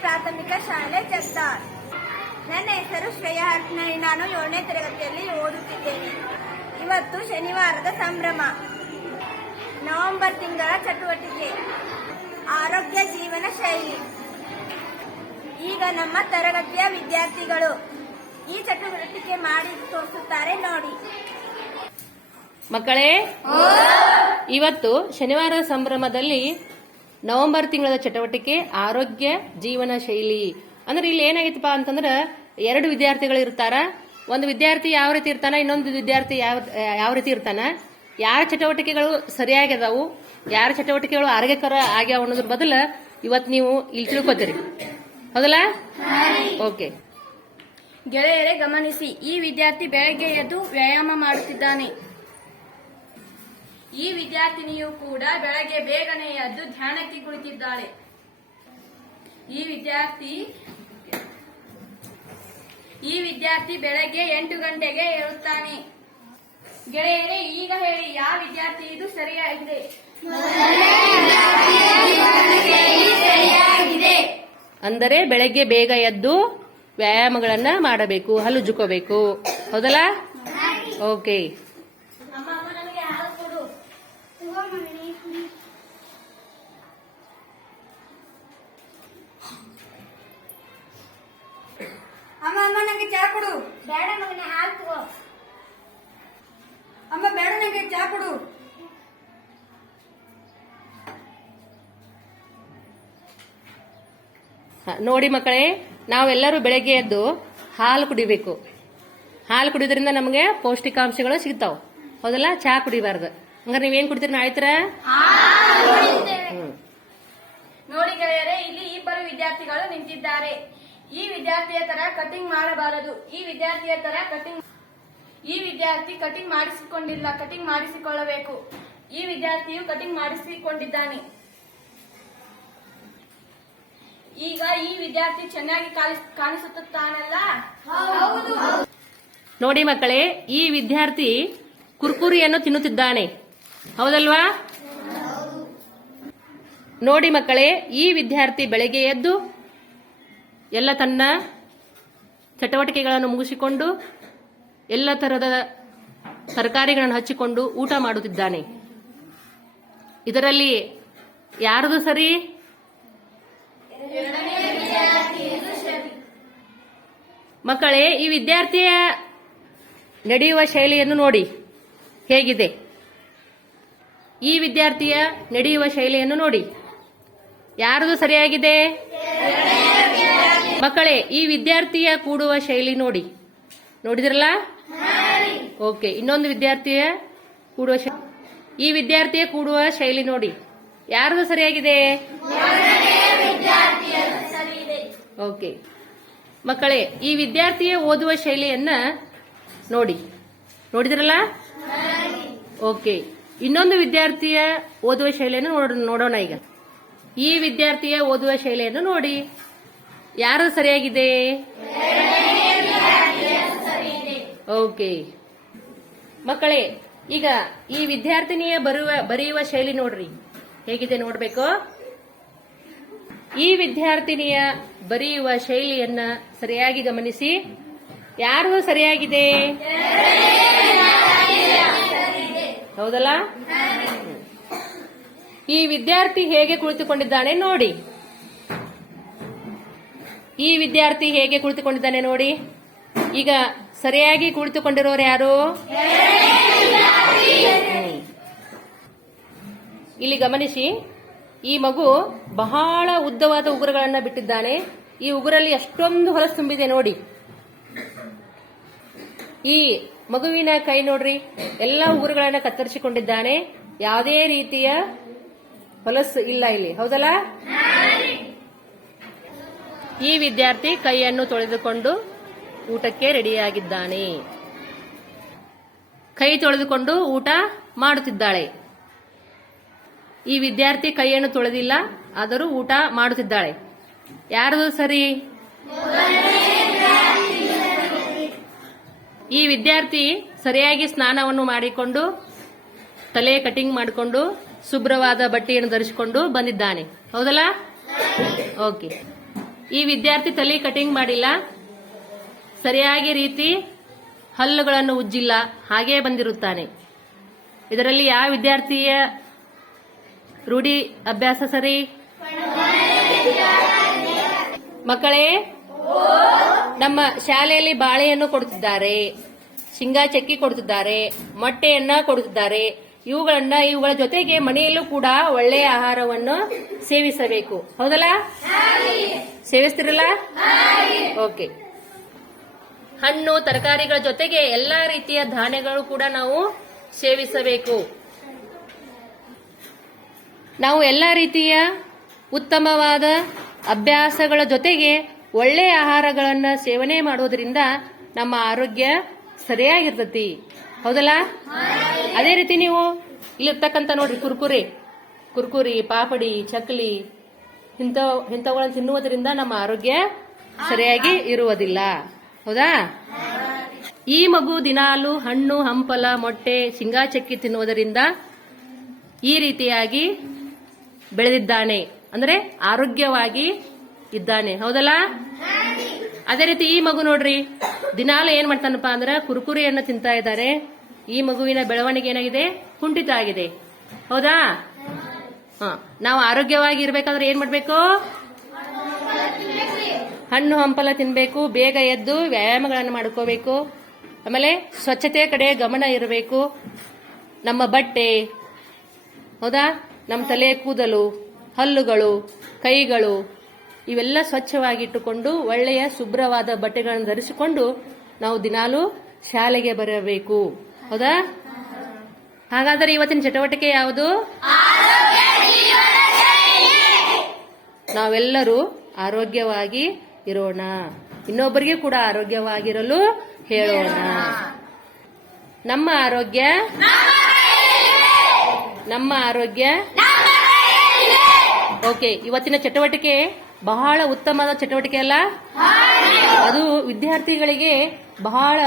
ಪ್ರಾಥಮಿಕ ಶಾಲೆ ಜಗ್ದಾರ್. ನನ್ನ ಹೆಸರು ಶ್ರೇಯಾ ಹಟ್ನಳ್ಳಿ ನಾನು ಏಳನೇ ತರಗತಿಯಲ್ಲಿ ಓದುತ್ತಿದ್ದೇನೆ. ಇವತ್ತು ಶನಿವಾರದ ಸಂಭ್ರಮ. ನವೆಂಬರ್ ತಿಂಗಳ ಚಟುವಟಿಕೆ. ಆರೋಗ್ಯ ಜೀವನ ಶೈಲಿ. ಈಗ ನಮ್ಮ ತರಗತಿಯ ವಿದ್ಯಾರ್ಥಿಗಳು ಈ ಚಟುವಟಿಕೆ ಮಾಡಿ ತೋರಿಸುತ್ತಾರೆ ನೋಡಿ. ಮಕ್ಕಳೇ, ಇವತ್ತು ಶನಿವಾರ ಸಂಭ್ರಮದಲ್ಲಿ ನವೆಂಬರ್ ತಿಂಗಳ ಚಟುವಟಿಕೆ, ಆರೋಗ್ಯ, ಜೀವನ ಶೈಲಿ. ಅಂದ್ರೆ ಇಲ್ಲಿ ಏನಾಗಿತ್ತಪ್ಪ ಅಂತಂದ್ರೆ ಎರಡು ವಿದ್ಯಾರ್ಥಿಗಳು ಇರ್ತಾರ. ಒಂದು ವಿದ್ಯಾರ್ಥಿ ಯಾವ ರೀತಿ ಇರ್ತಾನ, ಇನ್ನೊಂದು ವಿದ್ಯಾರ್ಥಿ ಯಾವ ಯಾವ ರೀತಿ ಇರ್ತಾನ. ಯಾರ ಚಟುವಟಿಕೆಗಳು ಸರಿಯಾಗಿದಾವು ಯಾರ ಚಟುವಟಿಕೆಗಳು ಆರೋಗ್ಯಕರ ಆಗ್ಯಾವ ಅನ್ನೋದ್ರ ಬದಲ ಇವತ್ತು ನೀವು ಇಲ್ಲಿ ತಿಳ್ಕೊತೀರಿ. ಹೌದಲ್ಲ? ಓಕೆ. ಗೆಳೆಯರೇ ಗಮನಿಸಿ, ಈ ವಿದ್ಯಾರ್ಥಿ ಬೆಳಗ್ಗೆ ಎದ್ದು ವ್ಯಾಯಾಮ ಮಾಡುತ್ತಿದ್ದಾನೆ. ಈ ವಿದ್ಯಾರ್ಥಿನಿಯು ಕೂಡ ಬೆಳಗ್ಗೆ ಬೇಗನೆ ಎದ್ದು ಧ್ಯಾನಕ್ಕೆ ಕುಳಿತಿದ್ದಾಳೆ. ಈ ವಿದ್ಯಾರ್ಥಿ ಈ ವಿದ್ಯಾರ್ಥಿ ಬೆಳಗ್ಗೆ ಎಂಟು ಗಂಟೆಗೆ ಏಳುತ್ತಾನೆ. ಗೆಳೆಯರೇ, ಈಗ ಹೇಳಿ, ಯಾವ ವಿದ್ಯಾರ್ಥಿ ಇದು ಸರಿಯಾಗಿದೆ? ಅಂದರೆ ಬೆಳಗ್ಗೆ ಬೇಗ ಎದ್ದು ವ್ಯಾಯಾಮಗಳನ್ನ ಮಾಡಬೇಕು, ಹಲುಜುಕೋಬೇಕು. ಹೌದಲ್ಲ? ಓಕೆ. ಅಮ್ಮ ನಂಗೆ ಚಾ ಕೊಡು. ಬೇಡ ಮಗನೇ ಹಾಲು ತಗೋ. ಅಮ್ಮ ಬೇಡ ನನಗೆ ಚಾ ಕೊಡು. ನೋಡಿ ಮಕ್ಕಳೇ ನಾವೆಲ್ಲರೂ ಬೆಳಗ್ಗೆ ಎದ್ದು ಹಾಲು ಕುಡಿಬೇಕು. ಹಾಲು ಕುಡಿಯೋದ್ರಿಂದ ನಮಗೆ ಪೌಷ್ಟಿಕಾಂಶಗಳು ಸಿಗ್ತಾವ. ಹೌದಲ್ಲ? ಚಾ ಕುಡಿಬಾರ್ದು. ಹಂಗಾರೆ ನೀವೇನ್ ಕುಡಿತೀರಿ ನಾಯ್ತರ? ನೋಡಿ ಗೆಳೆಯರೇ ಇಲ್ಲಿ ಇಬ್ಬರು ವಿದ್ಯಾರ್ಥಿಗಳು ನಿಂತಿದ್ದಾರೆ. ಈ ವಿದ್ಯಾರ್ಥಿಯ ತರ ಕಟಿಂಗ್ ಮಾಡಬಾರದು. ಈ ವಿದ್ಯಾರ್ಥಿಯ ತರ ಕಟಿಂಗ್ ಈ ವಿದ್ಯಾರ್ಥಿ ಕಟಿಂಗ್ ಮಾಡಿಸಿಕೊಂಡಿಲ್ಲ ಕಟಿಂಗ್ ಮಾಡಿಸಿಕೊಳ್ಳಬೇಕು. ಈ ವಿದ್ಯಾರ್ಥಿಯು ಕಟಿಂಗ್ ಮಾಡಿಸಿಕೊಂಡಿದ್ದಾನೆ. ಈಗ ಈ ವಿದ್ಯಾರ್ಥಿ ಚೆನ್ನಾಗಿ ಕಾಣಿಸ್- ಕಾಣಿಸುತ್ತಾನಲ್ಲ? ಹೌದು ನೋಡಿ ಮಕ್ಕಳೇ ಈ ವಿದ್ಯಾರ್ಥಿ ಕುರ್ಕುರಿಯನ್ನು ತಿನ್ನುತ್ತಿದ್ದಾನೆ. ಹೌದಲ್ವಾ? ನೋಡಿ ಮಕ್ಕಳೇ ಈ ವಿದ್ಯಾರ್ಥಿ ಬೆಳಗ್ಗೆ ಎದ್ದು ಎಲ್ಲ ತನ್ನ ಚಟುವಟಿಕೆಗಳನ್ನು ಮುಗಿಸಿಕೊಂಡು ಎಲ್ಲ ತರಹದ ತರಕಾರಿಗಳನ್ನು ಹಚ್ಚಿಕೊಂಡು ಊಟ ಮಾಡುತ್ತಿದ್ದಾನೆ. ಇದರಲ್ಲಿ ಯಾರದು ಸರಿ? ಮಕ್ಕಳೇ, ಈ ವಿದ್ಯಾರ್ಥಿಯ ನಡೆಯುವ ಶೈಲಿಯನ್ನು ನೋಡಿ. ಹೇಗಿದೆ? ಈ ವಿದ್ಯಾರ್ಥಿಯ ನಡೆಯುವ ಶೈಲಿಯನ್ನು ನೋಡಿ. ಯಾರದು ಸರಿಯಾಗಿದೆ? ಮಕ್ಕಳೇ, ಈ ವಿದ್ಯಾರ್ಥಿಯ ಕೂಡುವ ಶೈಲಿ ನೋಡಿ. ನೋಡಿದ್ರಲ್ಲ? ಓಕೆ, ಇನ್ನೊಂದು ವಿದ್ಯಾರ್ಥಿಯ ಕೂಡುವ ಶೈಲಿ ಈ ವಿದ್ಯಾರ್ಥಿಯ ಕೂಡುವ ಶೈಲಿ ನೋಡಿ. ಯಾರದು ಸರಿಯಾಗಿದೆ? ಓಕೆ. ಮಕ್ಕಳೇ, ಈ ವಿದ್ಯಾರ್ಥಿಯ ಓದುವ ಶೈಲಿಯನ್ನ ನೋಡಿ. ನೋಡಿದ್ರಲ್ಲ? ಓಕೆ, ಇನ್ನೊಂದು ವಿದ್ಯಾರ್ಥಿಯ ಓದುವ ಶೈಲಿಯನ್ನು ನೋಡ- ನೋಡೋಣ ಈಗ. ಈ ವಿದ್ಯಾರ್ಥಿಯ ಓದುವ ಶೈಲಿಯನ್ನು ನೋಡಿ. ಯಾರು ಸರಿಯಾಗಿದೆ? ಓಕೆ. ಮಕ್ಕಳೇ, ಈಗ ಈ ವಿದ್ಯಾರ್ಥಿನಿಯ ಬರುವ, ಬರೆಯುವ ಶೈಲಿ ನೋಡ್ರಿ. ಹೇಗಿದೆ ನೋಡ್ಬೇಕು? ಈ ವಿದ್ಯಾರ್ಥಿನಿಯ ಬರೆಯುವ ಶೈಲಿಯನ್ನ ಸರಿಯಾಗಿ ಗಮನಿಸಿ. ಯಾರು ಸರಿಯಾಗಿದೆ? ಹೌದಲ್ಲ? ಈ ವಿದ್ಯಾರ್ಥಿ ಹೇಗೆ ಕುಳಿತುಕೊಂಡಿದ್ದಾನೆ ನೋಡಿ. ಈ ವಿದ್ಯಾರ್ಥಿ ಹೇಗೆ ಕುಳಿತುಕೊಂಡಿದ್ದಾನೆ ನೋಡಿ. ಈಗ ಸರಿಯಾಗಿ ಕುಳಿತುಕೊಂಡಿರೋರು ಯಾರು. ಇಲ್ಲಿ ಗಮನಿಸಿ, ಈ ಮಗು ಬಹಳ ಉದ್ದವಾದ ಉಗುರುಗಳನ್ನ ಬಿಟ್ಟಿದ್ದಾನೆ. ಈ ಉಗುರಲ್ಲಿ ಅಷ್ಟೊಂದು ಹೊಲಸು ತುಂಬಿದೆ ನೋಡಿ. ಈ ಮಗುವಿನ ಕೈ ನೋಡ್ರಿ, ಎಲ್ಲ ಉಗುರುಗಳನ್ನ ಕತ್ತರಿಸಿಕೊಂಡಿದ್ದಾನೆ. ಯಾವುದೇ ರೀತಿಯ ಹೊಲಸು ಇಲ್ಲ ಇಲ್ಲಿ. ಹೌದಲ್ಲ? ಈ ವಿದ್ಯಾರ್ಥಿ ಕೈಯನ್ನು ತೊಳೆದುಕೊಂಡು ಊಟಕ್ಕೆ ರೆಡಿಯಾಗಿದ್ದಾನೆ. ಕೈ ತೊಳೆದುಕೊಂಡು ಊಟ ಮಾಡುತ್ತಿದ್ದಾಳೆ. ಈ ವಿದ್ಯಾರ್ಥಿ ಕೈಯನ್ನು ತೊಳೆದಿಲ್ಲ, ಆದರೂ ಊಟ ಮಾಡುತ್ತಿದ್ದಾಳೆ. ಯಾರದು ಸರಿ? ಈ ವಿದ್ಯಾರ್ಥಿ ಸರಿಯಾಗಿ ಸ್ನಾನವನ್ನು ಮಾಡಿಕೊಂಡು, ತಲೆ ಕಟಿಂಗ್ ಮಾಡಿಕೊಂಡು ಶುಭ್ರವಾದ ಬಟ್ಟೆಯನ್ನು ಧರಿಸಿಕೊಂಡು ಬಂದಿದ್ದಾನೆ. ಹೌದಲ್ಲ? ಓಕೆ. ಈ ವಿದ್ಯಾರ್ಥಿ ತಲೆ ಕಟಿಂಗ್ ಮಾಡಿಲ್ಲ. ಸರಿಯಾಗಿ ರೀತಿ ಹಲ್ಲುಗಳನ್ನು ಉಜ್ಜಿಲ್ಲ. ಹಾಗೇ ಬಂದಿರುತ್ತಾನೆ. ಇದರಲ್ಲಿ ಯಾವ ವಿದ್ಯಾರ್ಥಿಯ ರೂಢಿ ಅಭ್ಯಾಸ ಸರಿ? ಮಕ್ಕಳೇ, ನಮ್ಮ ಶಾಲೆಯಲ್ಲಿ ಬಾಳೆಯನ್ನು ಕೊಡುತ್ತಿದ್ದಾರೆ. ಶಿಂಗಾ ಚಕ್ಕಿ ಕೊಡುತ್ತಿದ್ದಾರೆ. ಮೊಟ್ಟೆಯನ್ನ ಕೊಡುತ್ತಿದ್ದಾರೆ. ಇವುಗಳನ್ನ ಇವುಗಳ ಜೊತೆಗೆ ಮನೆಯಲ್ಲೂ ಕೂಡ ಒಳ್ಳೆಯ ಆಹಾರವನ್ನು ಸೇವಿಸಬೇಕು. ಹೌದಲ್ಲ? ಸೇವಿಸ್ತಿರಲ್ಲ? ಓಕೆ. ಹಣ್ಣು, ತರಕಾರಿಗಳ ಜೊತೆಗೆ ಎಲ್ಲಾ ರೀತಿಯ ಧಾನ್ಯಗಳು ಕೂಡ ನಾವು ಸೇವಿಸಬೇಕು. ನಾವು ಎಲ್ಲ ರೀತಿಯ ಉತ್ತಮವಾದ ಅಭ್ಯಾಸಗಳ ಜೊತೆಗೆ ಒಳ್ಳೆಯ ಆಹಾರಗಳನ್ನು ಸೇವನೆ ಮಾಡೋದ್ರಿಂದ ನಮ್ಮ ಆರೋಗ್ಯ ಸರಿಯಾಗಿರ್ತತಿ. ಹೌದಲ್ಲ? ಅದೇ ರೀತಿ ನೀವು ಇಲ್ಲಿರ್ತಕ್ಕಂಥ ನೋಡ್ರಿ ಕುರ್ಕುರಿ. ಕುರ್ಕುರಿ, ಪಾಪಡಿ, ಚಕ್ಲಿ ಇಂಥ, ಇಂಥವುಗಳನ್ನು ತಿನ್ನುವುದರಿಂದ ನಮ್ಮ ಆರೋಗ್ಯ ಸರಿಯಾಗಿ ಇರುವುದಿಲ್ಲ. ಹೌದಾ? ಈ ಮಗು ದಿನಾಲು ಹಣ್ಣು, ಹಂಪಲ, ಮೊಟ್ಟೆ, ಶೇಂಗಾ, ಚಕ್ಕಿ ತಿನ್ನುವುದರಿಂದ ಈ ರೀತಿಯಾಗಿ ಬೆಳೆದಿದ್ದಾನೆ. ಅಂದ್ರೆ ಆರೋಗ್ಯವಾಗಿ ಇದ್ದಾನೆ. ಹೌದಲ್ಲ? ಅದೇ ರೀತಿ ಈ ಮಗು ನೋಡ್ರಿ, ದಿನಾಲು ಏನ್ ಮಾಡ್ತಾನಪ್ಪ ಅಂದ್ರೆ ಕುರುಕುರಿಯನ್ನು ತಿಂತಾ ಇದ್ದಾರೆ. ಈ ಮಗುವಿನ ಬೆಳವಣಿಗೆ ಏನಾಗಿದೆ? ಕುಂಠಿತ ಆಗಿದೆ. ಹೌದಾ? ಹ. ನಾವು ಆರೋಗ್ಯವಾಗಿ ಇರ್ಬೇಕಾದ್ರೆ ಏನ್ ಮಾಡ್ಬೇಕು? ಹಣ್ಣು ಹಂಪಲ ತಿನ್ಬೇಕು, ಬೇಗ ಎದ್ದು ವ್ಯಾಯಾಮಗಳನ್ನು ಮಾಡ್ಕೋಬೇಕು. ಆಮೇಲೆ ಸ್ವಚ್ಛತೆ ಕಡೆ ಗಮನ ಇರಬೇಕು. ನಮ್ಮ ಬಟ್ಟೆ, ಹೌದಾ? ನಮ್ಮ ತಲೆ ಕೂದಲು, ಹಲ್ಲುಗಳು, ಕೈಗಳು, ಇವೆಲ್ಲ ಸ್ವಚ್ಛವಾಗಿಟ್ಟುಕೊಂಡು ಒಳ್ಳೆಯ ಶುಭ್ರವಾದ ಬಟ್ಟೆಗಳನ್ನು ಧರಿಸಿಕೊಂಡು ನಾವು ದಿನಾಲೂ ಶಾಲೆಗೆ ಬರಬೇಕು. ಹೌದಾ? ಹಾಗಾದರೆ ಇವತ್ತಿನ ಚಟುವಟಿಕೆ ಯಾವುದು? ನಾವೆಲ್ಲರೂ ಆರೋಗ್ಯವಾಗಿ ಇರೋಣ. ಇನ್ನೊಬ್ಬರಿಗೆ ಕೂಡ ಆರೋಗ್ಯವಾಗಿರಲು ಹೇಳೋಣ. ನಮ್ಮ ಆರೋಗ್ಯ? ನಮ್ಮ ಆರೋಗ್ಯ? ಓಕೆ, ಇವತ್ತಿನ ಚಟುವಟಿಕೆ ಬಹಳ ಉತ್ತಮವಾದ ಚಟುವಟಿಕೆ ಅಲ್ಲ? ಅದು ವಿದ್ಯಾರ್ಥಿಗಳಿಗೆ ಬಹಳ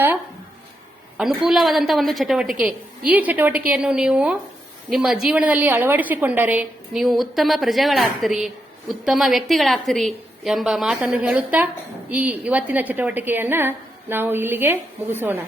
ಅನುಕೂಲವಾದಂತಹ ಒಂದು ಚಟುವಟಿಕೆ. ಈ ಚಟುವಟಿಕೆಯನ್ನು ನೀವು ನಿಮ್ಮ ಜೀವನದಲ್ಲಿ ಅಳವಡಿಸಿಕೊಂಡರೆ ನೀವು ಉತ್ತಮ ಪ್ರಜೆಗಳಾಗ್ತೀರಿ, ಉತ್ತಮ ವ್ಯಕ್ತಿಗಳಾಗ್ತೀರಿ ಎಂಬ ಮಾತನ್ನು ಹೇಳುತ್ತಾ ಈ ಇವತ್ತಿನ ಚಟುವಟಿಕೆಯನ್ನ ನಾವು ಇಲ್ಲಿಗೆ ಮುಗಿಸೋಣ.